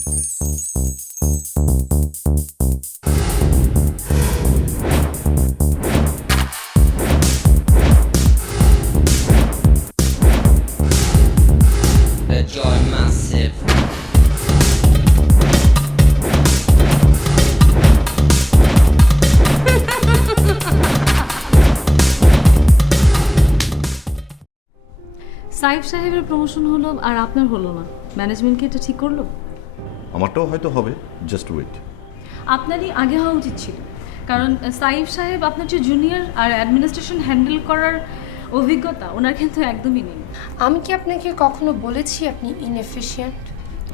The Joy Massive. Saif সাহেবের promotion হলো আর আপনার হলো না, ম্যানেজমেন্ট কি এটা ঠিক করলো? আমারটাও হয়তো হবে, জাস্ট ওয়েট। আপনারই আগে হওয়া উচিত ছিল, কারণ সাইফ সাহেব আপনার যে জুনিয়র আর অ্যাডমিনিস্ট্রেশন হ্যান্ডেল করার অভিজ্ঞতা ওনার কিন্তু একদমই নেই। আমি কি আপনাকে কখনো বলেছি আপনি ইনএফিশিয়েন্ট?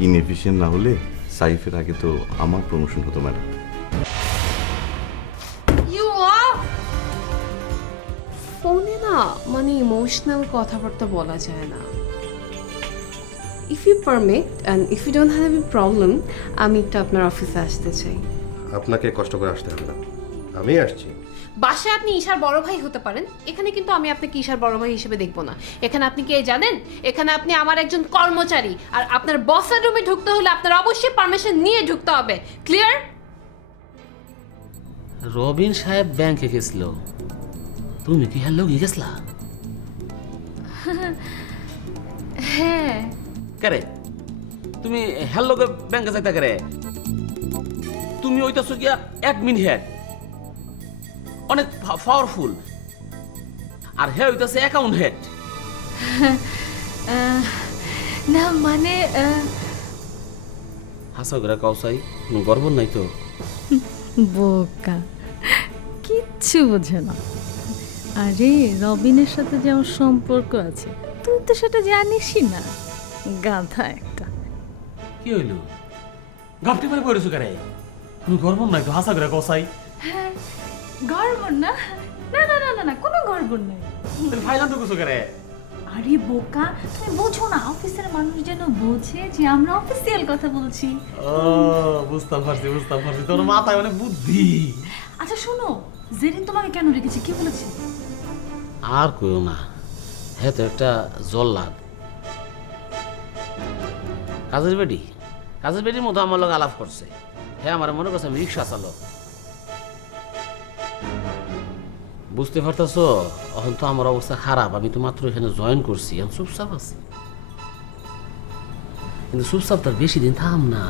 ইনএফিশিয়েন্ট না হলে সাইফের আগে তো আমার প্রমোশন হতো ম্যাডাম। ইউ আর ফোনে না মানে ইমোশনাল কথাবার্তা বলা যায় না। If you permit and if you don't have a problem, আমি একটু আপনার অফিসে আসতে চাই। আপনাকে কষ্ট করে আসতে হবে না, আমি আসছি। বাসায় আপনি ঈশার বড় ভাই হতে পারেন, এখানে কিন্তু আমি আপনাকে ঈশার বড় ভাই হিসেবে দেখবো না। এখানে আপনি কে জানেন? এখানে আপনি আমার একজন কর্মচারী, আর আপনার বসের রুমে ঢুকতে হলে আপনার অবশ্যই পারমিশন নিয়ে ঢুকতে হবে। ক্লিয়ার? রবিন সাহেব ব্যাংকে গেছিল, তুমি কি হ্যালো গিয়ে গেছলা? হ্যাঁ। কেরে তুমি হ্যালো ব্যাংকে যাইতা কেরে? তুমি ওইটাছো গিয়া অ্যাডমিন হেড, অনেক পাওয়ারফুল, আর হে হইতাছে অ্যাকাউন্ট হেড। না মানে হাসা করে কাউসাই কোনো গর্ব নাই তো? বোকা, কিচ্ছু বোঝে না। আরে রবিনের সাথে যে আমার সম্পর্ক আছে তুই তো সেটা জানিসই না, গাধা একটা। কি হইল? গাপটি মানে পড়েছো কেরে? কোনো গর্ব নাই তো? হাসা করে কাউসাই। হ্যাঁ, গর্ব না? না না না না না, কোনো গর্ব নেই। ফাইলাম তো কিছু কেরে? আরে বোকা, তুমি বোঝো না, অফিসের মানুষ যেন বোঝে যে আমরা অফিসিয়াল কথা বলছি। ও বুঝতাম পারছি। তোর মাথায় অনেক বুদ্ধি। আচ্ছা শোনো, জেরিন তোমাকে কেন রেখেছে, কি বলেছে? আর কইও না, হ্যাঁ তো একটা জল্লাদ। কাজের বেটির মতো আমার লোক আলাপ করছে। হ্যাঁ আমার মনে করছে আমি রিক্সা চালক। বুঝতে পারতেছো, এখন তো আমার অবস্থা খারাপ। আমি তো মাত্র এখানে জয়েন করছি, আমি চুপচাপ আছি। কিন্তু চুপচাপ তার বেশি দিন থাম না,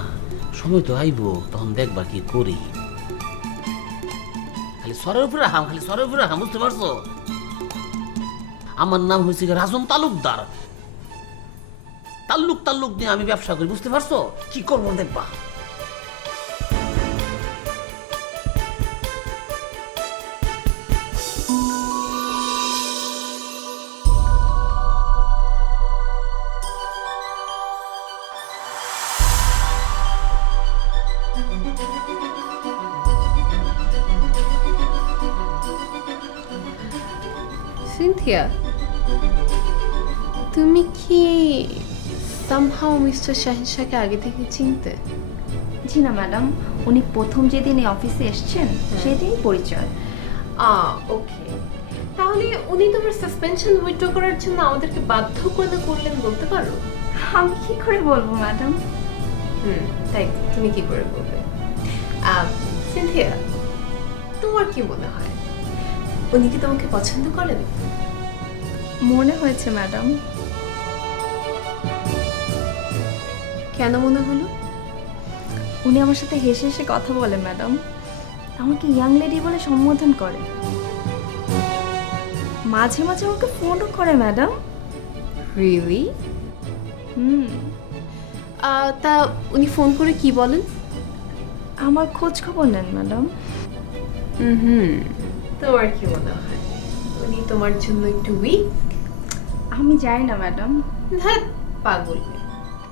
সময় তো আইবো, তখন দেখবা কি করি। খালি সরের উপরে রাখাম, বুঝতে পারছো? আমার নাম হয়েছে রাজন তালুকদার। তাল্লুক দিয়ে আমি ব্যবসা করি, বুঝতে পারছো? কি করবো দেখবা। সিনথিয়া, তুমি কি সামহাও মিস্টার শাহিন শাহকে আগে থেকে চিনতে? জি না ম্যাডাম, উনি প্রথম যেদিন এই অফিসে এসেছেন সেদিনই পরিচয়। ওকে, তাহলে উনি তোমার সাসপেনশন উইথড্র করার জন্য আমাদেরকে বাধ্য করলেন বলতে পারো? আমি কি করে বলবো ম্যাডাম? তাই তুমি কি করে বলবে? সিনথিয়া, তোমার কি মনে হয় উনি কি তোমাকে পছন্দ করেন? মনে হয়েছে ম্যাডাম। কেন মনে হলো? উনি আমার সাথে হেসে হেসে কথা বলে ম্যাডাম, আমাকে ইয়াং লেডি বলে সম্বোধন করে, মাঝে মাঝে আমাকে ফোনও করে ম্যাডাম। রিয়েলি? হুম। তা উনি ফোন করে কি বলেন? আমার খোঁজ খবর নেন ম্যাডাম। তোমার কি মনে হয় উনি তোমার জন্য একটু উইক? আমি যাই না ম্যাডাম। হ্যাঁ, পাগল,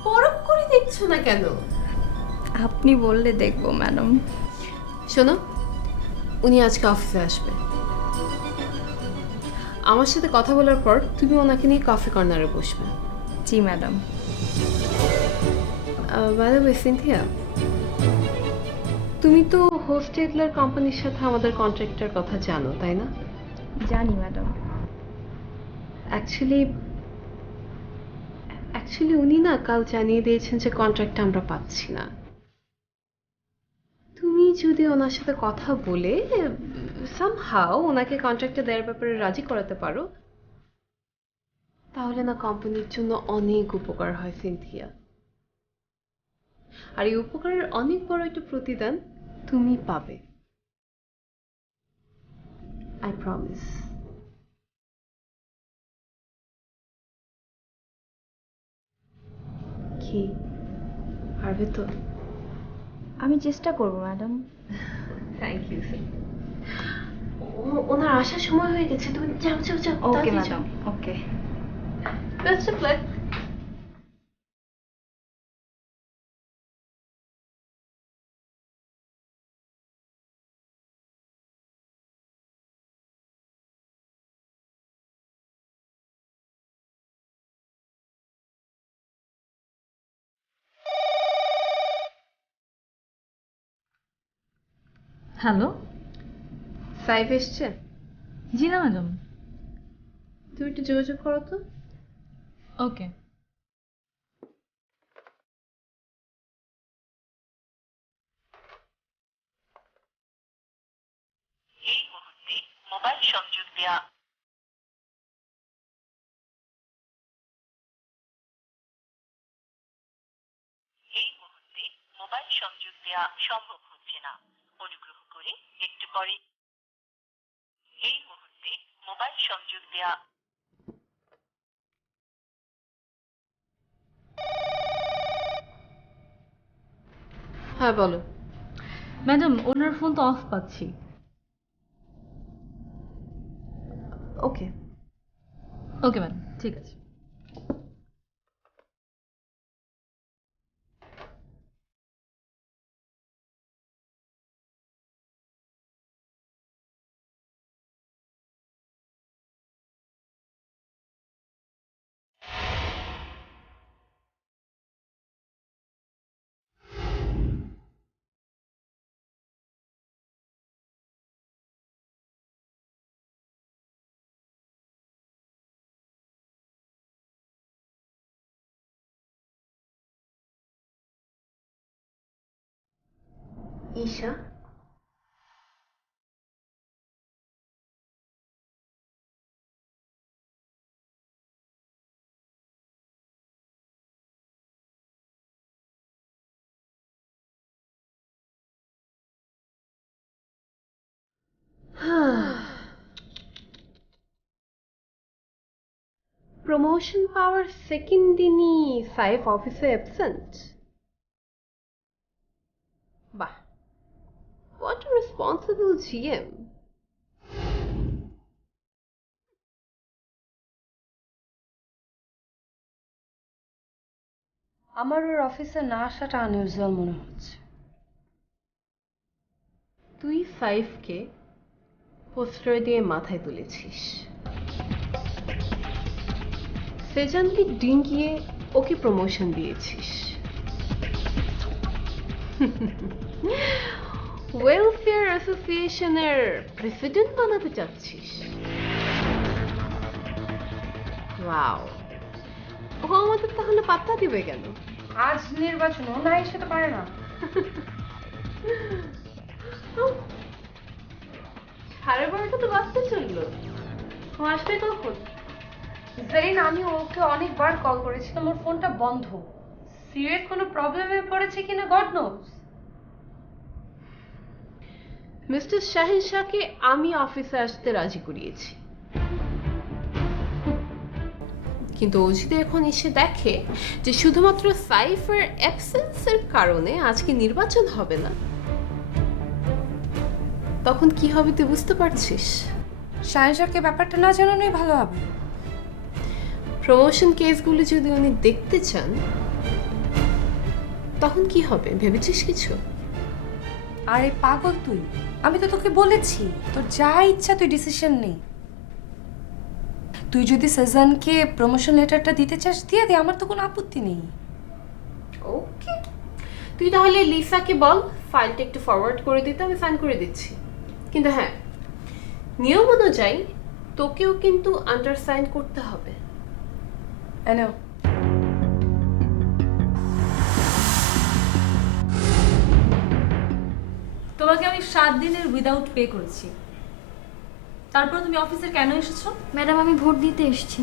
পরখ করে দেখছো না কেন? আপনি বললে দেখবো ম্যাডাম। শোনো, উনি আজকে অফিসে আসবে। আমার সাথে কথা বলার পর তুমি ওনাকে নিয়ে কফি কর্নারে বসবে। জি madam. By the way Cynthia, তুমি তো হোস্টেটলার কোম্পানির সাথে আমাদের কন্ট্রাক্টের কথা জানো, তাই না? জানি ম্যাডাম। অ্যাকচুয়ালি অ্যাকচুয়ালি উনি না কাল জানিয়ে দিয়েছেন যে কন্ট্রাক্টটা আমরা পাচ্ছি না। তুমি যদি ওনার সাথে কথা বলে সামহাও ওনাকে কন্ট্রাক্টটা দেওয়ার ব্যাপারে রাজি করাতে পারো, তাহলে না কোম্পানির জন্য অনেক উপকার হয় সিনথিয়া। আর এই উপকারের অনেক বড় একটা প্রতিদান তুমি পাবে, আই প্রমিস। কি পারবে তো? আমি চেষ্টা করব ম্যাডাম। Thank you sir. ওনার আসার সময় হয়ে গেছে, তুমি যাও যাও যাও। Okay madam, okay. Best of luck. Hello. Saif এসছে? জি না ম্যাডাম। তুমি একটু যোগাযোগ করো তো। ওকে। এই মুহূর্তে মোবাইল সংযোগ দেয়া সম্ভব হচ্ছে না। অনুগ্রহ করে একটু পরে। এই মুহূর্তে মোবাইল সংযোগ দেয়া হ্যাঁ বলো। ম্যাডাম ওনার ফোন তো অফ পাচ্ছি। ওকে ওকে ম্যাডাম, ঠিক আছে। ঈশা, প্রমোশন পাওয়ার সেকেন্ড দিনই সাইফ অফিসে অ্যাবসেন্ট। বাহ, হোয়াট আ রেসপন্সিবল জিএম। আমার ওর অফিসে না আসাটা আনইউজুয়াল মনে হচ্ছে। তুই সাইফকে পোস্টার দিয়ে মাথায় তুলেছিস, সেজানকে ডিঙ্গিয়ে ওকে প্রমোশন দিয়েছিস, ওয়েলফেয়ার অ্যাসোসিয়েশনের প্রেসিডেন্ট বানাতে চাচ্ছিস। ওয়াও, ও আমাদের তাহলে পাত্তা দিবে কেন? আজ নির্বাচন, ও না এসে তো পারে না। সাড়ে 12টা তো বাজতে চললো, ও আসবে কখন? জেরিন, আমি ওকে অনেকবার কল করেছিলাম, ওর ফোনটা বন্ধ। সিরিয়াস কোনো প্রবলেমে পড়েছে কিনা গড নোস। মিস্টার শাহিন শাহকে আমি অফিসে আসতে রাজি করিয়েছি, কিন্তু ও যদি এখন এসে দেখে যে শুধুমাত্র সাইফের অ্যাবসেন্সের কারণে আজকে নির্বাচন হবে না, তখন কি হবে তুই বুঝতে পারছিস? শাহিনশাকে ব্যাপারটা না জানানোই ভালো হবে। প্রমোশন কেসগুলো যদি উনি দেখতে চান তখন কি হবে ভেবেছিস কিছু? আরে পাগল তুই, আমি তো তোকে বলেছি তোর যা ইচ্ছা তুই ডিসিশন নেই। তুই যদি সেজানকে প্রমোশন লেটারটা দিতে চাস দিয়ে দে, আমার তো কোনো আপত্তি নেই। ওকে, তুই তাহলে লিসাকে বল ফাইলটা একটু ফরওয়ার্ড করে দিতে, আমি সাইন করে দিচ্ছি। কিন্তু হ্যাঁ, নিয়ম অনুযায়ী তোকেও কিন্তু আন্ডারসাইন করতে হবে। I know. তোমাকে আমি 7 দিনের উইদাউট পে করেছি। তারপর তুমি অফিসে কেন এসেছো? ম্যাডাম আমি ভোট দিতে এসেছি।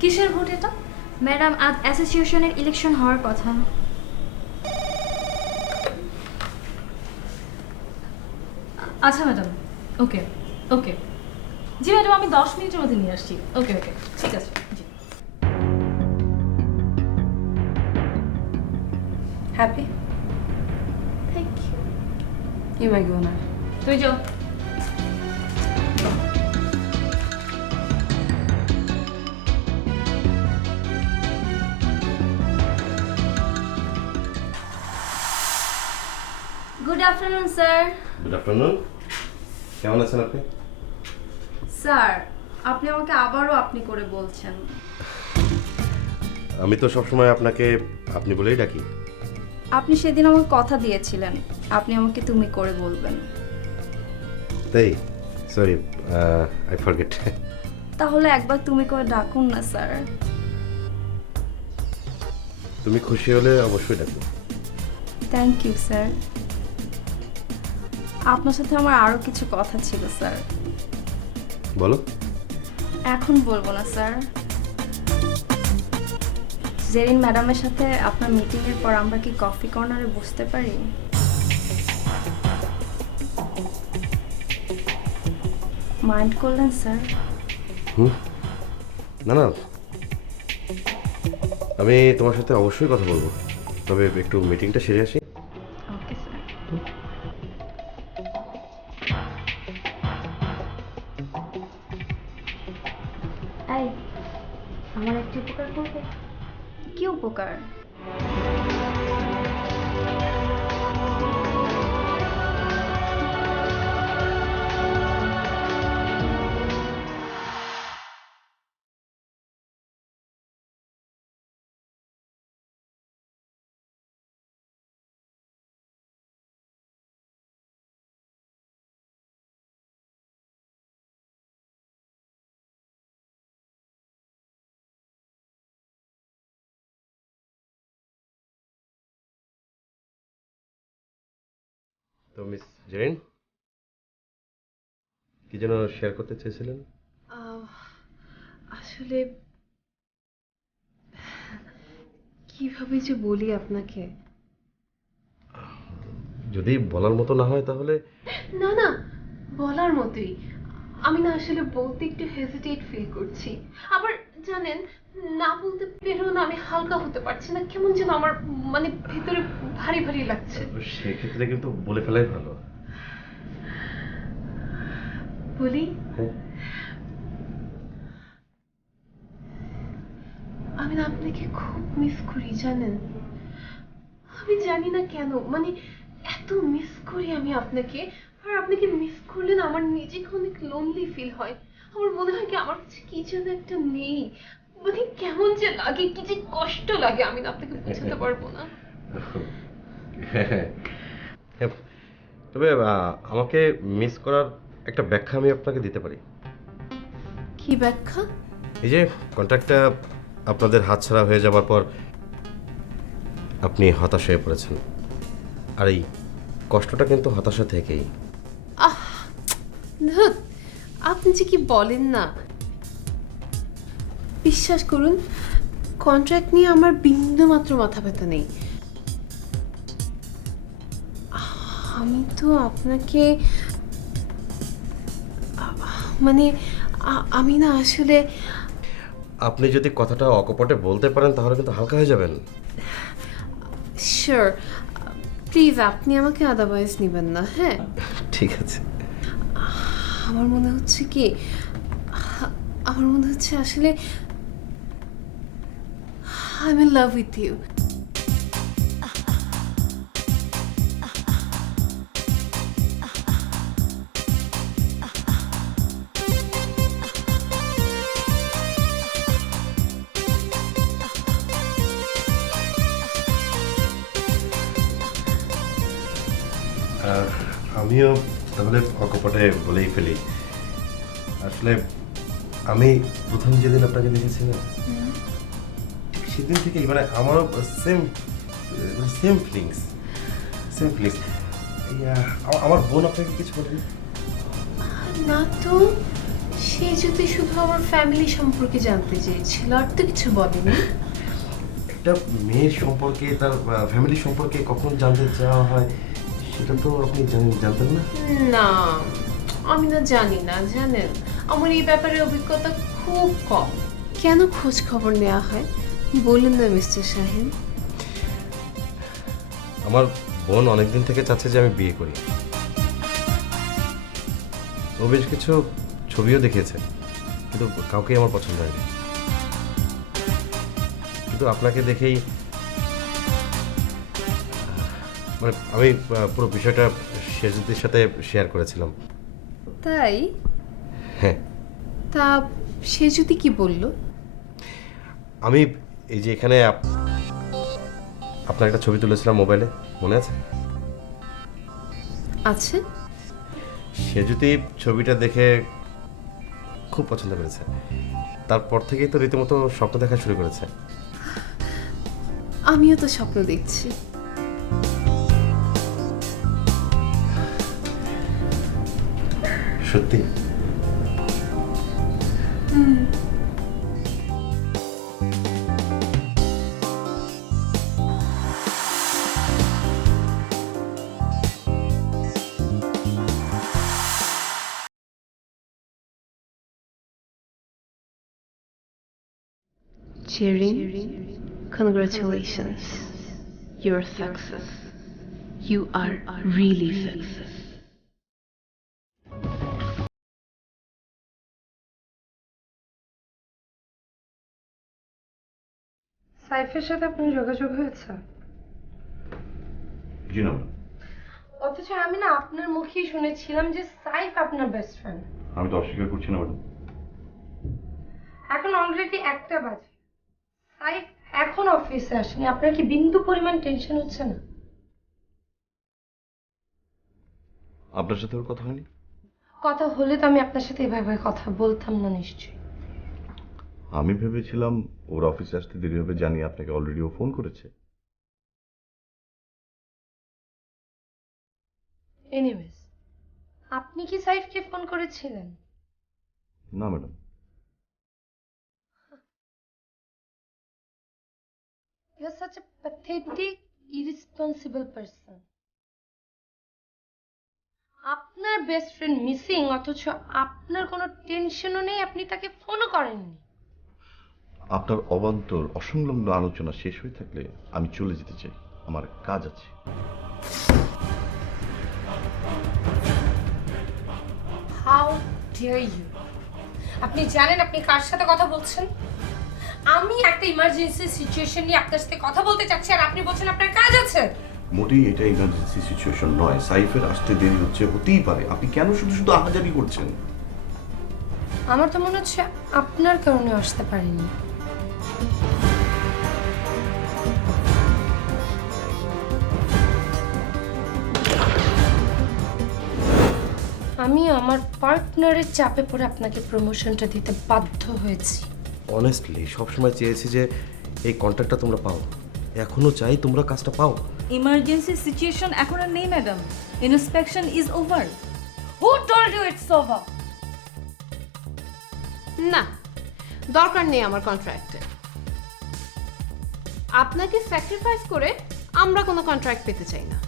কিসের ভোট এটা? ম্যাডাম আজ অ্যাসোসিয়েশনের ইলেকশন হওয়ার কথা। আচ্ছা ম্যাডাম, ওকে ওকে, জি ম্যাডাম আমি 10 মিনিটের মধ্যে নিয়ে আসছি। ওকে ওকে, ঠিক আছে জি। Happy? Thank you. You may go না। তুই যাও। Good afternoon sir. Good afternoon. কেমন আছেন আপনি? স্যার আপনি আমাকে আবারও আপনি করে বলছেন। আমি তো সবসময় আপনাকে আপনি বলেই ডাকি। আপনি সেদিন আমাকে কথা দিয়েছিলেন আপনি আমাকে তুমি করে বলবেন। তাই? Sorry, I forget. তাহলে একবার তুমি করে ডাকুন না স্যার। তুমি খুশি হলে অবশ্যই ডাকবো। Thank you sir. আপনার সাথে আমার আরও কিছু কথা ছিল স্যার। বলো। এখন বলবো না স্যার। জেরিন ম্যাডামের সাথে আপনার মিটিংয়ের পর আমরা কি কফি কর্নারে বসতে পারি? মাইন্ড করলেন স্যার? না না, আমি তোমার সাথে অবশ্যই কথা বলবো, তবে একটু মিটিংটা সেরে আসি। Okay sir. এই আমার একটু উপকার করবে? কি উপকার? তো মিস জেরিন, কি যেন শেয়ার করতে চেয়েছিলেন? আসলে কিভাবে যে বলি আপনাকে। যদি বলার মতো না হয় তাহলে? না না, বলার মতোই। আমি না আসলে বলতে একটু হেজিটেট ফিল করছি। আবার জানেন, না বলতে পেরেও না আমি হালকা হতে পারছি না, কেমন যেন আমার মানে ভিতরে ভারী ভারী লাগছে। সেক্ষেত্রে কিন্তু বলে ফেলাই ভালো। বলি, আমি না আপনাকে খুব মিস করি জানেন। আমি জানি না কেন, মানে এত মিস করি আমি আপনাকে। আর আপনাকে মিস করলে না আমার নিজেকে অনেক লোনলি ফিল হয়। আমার মনে হয় কি আমার কাছে কি যেন একটা নেই, মানে কেমন যে লাগে, কি যে কষ্ট লাগে, আমি না আপনাকে বোঝাতে পারবো না। তবে আমাকে মিস করার একটা ব্যাখ্যা আমি আপনাকে দিতে পারি। কি ব্যাখ্যা? এই যে কন্ট্রাক্টটা আপনাদের হাতছাড়া হয়ে যাবার পর আপনি হতাশ হয়ে পড়েছেন, আর এই কষ্টটা কিন্তু হতাশা থেকেই। ধুৎ, আপনি যে কি বলেন না। বিশ্বাস করুন, কন্ট্রাক্ট নিয়ে আমার বিন্দু মাত্র মাথা ব্যথা নেই। আমি তো আপনাকে মানে আমি না আসলে। আপনি যদি কথাটা অকপটে বলতে পারেন তাহলে কিন্তু হালকা হয়ে যাবেন। শিওর, প্লিজ আপনি আমাকে আদারওয়াইজ নেবেন না। হ্যাঁ ঠিক আছে। আমার মনে হচ্ছে কি, আমার মনে হচ্ছে আসলে I am in love with you. আমিও তাহলে অকপটে বলেই ফেলি। আসলে আমি প্রথম যেদিন আপনাকে দেখেছি না, সেদিন থেকেই মানে আমারও সেম ফিলিংস। আমার বোন আপনাকে কিছু বলেনি? না তো, সে যদি শুধু আমার ফ্যামিলি সম্পর্কে জানতে চেয়েছিল, আর তো কিছু বলেনি। একটা মেয়ের সম্পর্কে, তার ফ্যামিলি সম্পর্কে কখন জানতে চাওয়া হয় সেটা তো আপনি জানতেন না? না, আমি না জানি না, জানেন আমার এই ব্যাপারে অভিজ্ঞতা খুব কম। কেন খোঁজ খবর নেওয়া হয় বলুন না মিস্টার শাহিন। আমার বোন অনেকদিন থেকে চাচ্ছে যে আমি বিয়ে করি। ও বেশ কিছু ছবিও দেখিয়েছে, কিন্তু কাউকেই আমার পছন্দ হয়নি। কিন্তু আপনাকে দেখেই মানে আমি পুরো বিষয়টা শেষদের সাথে শেয়ার করেছিলাম। তাই? হ্যাঁ। তা সে যদি কি বললো? আমি এই যে এখানে আপনার একটা ছবি তুলেছিলাম মোবাইলে, মনে আছে? আছে। সে যদি ছবিটা দেখে খুব পছন্দ করেছে, তারপর থেকেই তো রীতিমতো স্বপ্ন দেখা শুরু করেছে। আমিও তো স্বপ্ন দেখছি। সত্যি? Cheering, congratulations. You're a success. You are really success. সাইফের সাথে আপনার যোগাযোগ হয়েছে? জি না, অথচ আমি না আপনার মুখেই শুনেছিলাম যে সাইফ আপনার বেস্ট ফ্রেন্ড। আমি তো অস্বীকার করছি না ম্যাডাম। এখন অলরেডি 1টা বাজে, সাইফ এখন অফিসে আসেনি, আপনার কি বিন্দু পরিমাণ টেনশন হচ্ছে না? আপনার সাথে ওর কথা হয়নি? কথা হলে তো আমি আপনার সাথে এভাবে কথা বলতাম না নিশ্চয়ই। আমি ভেবেছিলাম ওর অফিসে আসতে দেরি হবে জানিয়ে আপনাকে অলরেডি ও ফোন করেছে। এনিওয়েজ, আপনি কি সাইফকে ফোন করেছিলেন? না madam. You're such a pathetic, irresponsible person. আপনার বেস্ট ফ্রেন্ড মিসিং, অথচ আপনার কোনো টেনশনও নেই, আপনি তাকে ফোনও করেননি। আপনার অবান্তর অসংলগ্ন আলোচনা শেষ হয়ে থাকলে আমি চলে যেতে চাই, আমার কাজ আছে। How dare you? আপনি জানেন আপনি কার সাথে কথা বলছেন? আমি একটা ইমার্জেন্সি সিচুয়েশন নিয়ে আপনার সাথে কথা বলতে চাচ্ছি, আর আপনি বলছেন আপনার কাজ আছে। মোটেই এটা ইমার্জেন্সি সিচুয়েশন নয়। সাইফের আসতে দেরি হচ্ছে, হতেই পারে। আপনি কেন শুধু শুধু আহাজারি করছেন? আমার তো মনে হচ্ছে আপনার কারণে আসতে পারিনি। আমি আমার পার্টনারের চাপে পড়ে আপনাকে প্রমোশনটা দিতে বাধ্য হয়েছি। অনেস্টলি সবসময় চেয়েছি যে এই কন্ট্রাক্টটা তোমরা পাও, এখনো চাই তোমরা কাজটা পাও। ইমার্জেন্সি সিচুয়েশন এখন আর নেই madam, inspection is over. Who told you it's over? না, দরকার নেই আমার কন্ট্রাক্টের। আপনাকে স্যাক্রিফাইস করে আমরা কোনো কন্ট্রাক্ট পেতে চাই না।